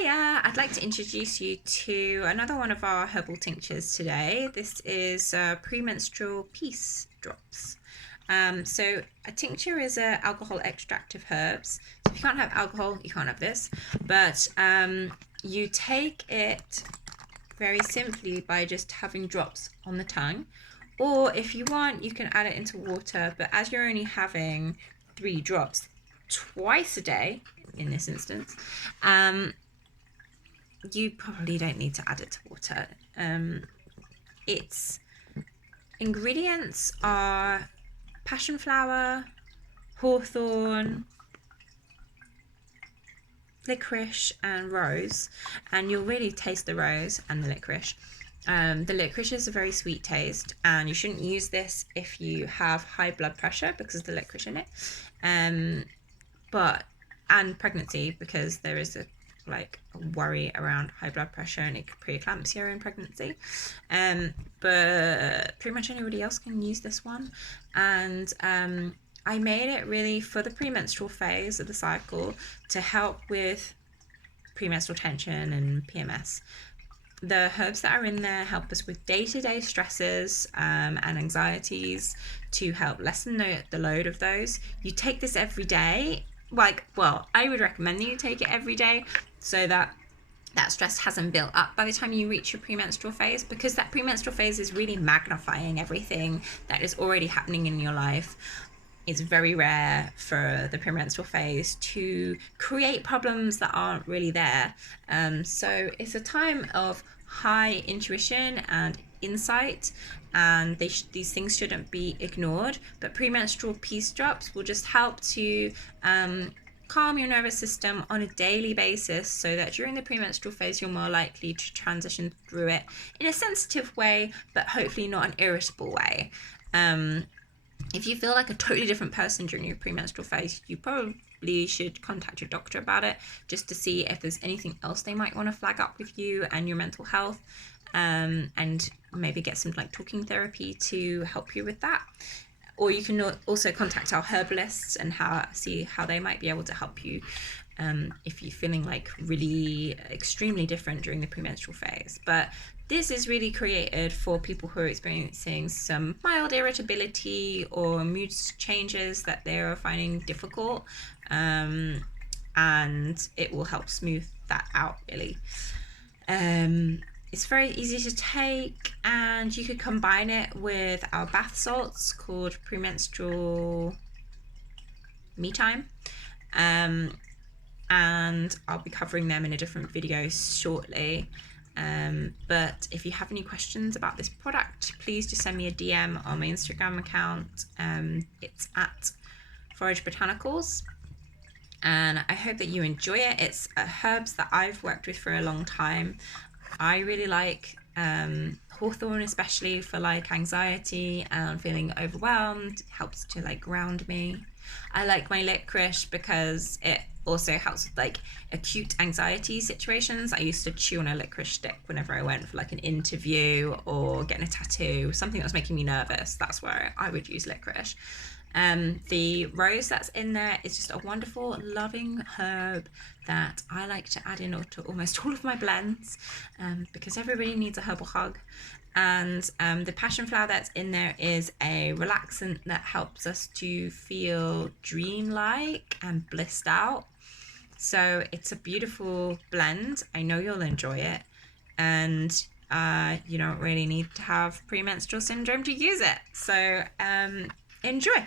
Hiya, I'd like to introduce you to another one of our herbal tinctures today. This is Premenstrual Peace drops. So a tincture is an alcohol extract of herbs. So if you can't have alcohol, you can't have this. But you take it very simply by just having drops on the tongue. Or if you want, you can add it into water. But as you're only having 3 drops twice a day, in this instance, you probably don't need to add it to water. Its ingredients are passion flower, hawthorn, licorice and rose, and you'll really taste the rose and the licorice. The licorice is a very sweet taste, and you shouldn't use this if you have high blood pressure because of the licorice in it, and pregnancy, because there is a worry around high blood pressure and preeclampsia in pregnancy. But pretty much anybody else can use this one. And I made it really for the premenstrual phase of the cycle to help with premenstrual tension and PMS. The herbs that are in there help us with day-to-day stresses and anxieties to help lessen the load of those. You take this every day. I would recommend that you take it every day so that stress hasn't built up by the time you reach your premenstrual phase, because that premenstrual phase is really magnifying everything that is already happening in your life. It's very rare for the premenstrual phase to create problems that aren't really there. So it's a time of high intuition and insight, and these things shouldn't be ignored. But premenstrual peace drops will just help to calm your nervous system on a daily basis, so that during the premenstrual phase you're more likely to transition through it in a sensitive way, but hopefully not an irritable way. If you feel like a totally different person during your premenstrual phase, you probably should contact your doctor about it, just to see if there's anything else they might want to flag up with you and your mental health, and maybe get some talking therapy to help you with that. Or you can also contact our herbalists and see how they might be able to help you if you're feeling really extremely different during the premenstrual phase. But this is really created for people who are experiencing some mild irritability or mood changes that they are finding difficult, and it will help smooth that out, really. It's very easy to take, and you could combine it with our bath salts called Premenstrual Me Time. And I'll be covering them in a different video shortly. But if you have any questions about this product, please just send me a DM on my Instagram account. It's at Forage Botanicals. And I hope that you enjoy it. It's herbs that I've worked with for a long time. I really like hawthorn, especially for anxiety and feeling overwhelmed. It helps to ground me. I like my licorice because it also helps with acute anxiety situations. I used to chew on a licorice stick whenever I went for an interview or getting a tattoo, something that was making me nervous. That's where I would use licorice. The rose that's in there is just a wonderful, loving herb that I like to add in to almost all of my blends, because everybody needs a herbal hug. And the passion flower that's in there is a relaxant that helps us to feel dreamlike and blissed out. So it's a beautiful blend. I know you'll enjoy it, and you don't really need to have premenstrual syndrome to use it. So enjoy.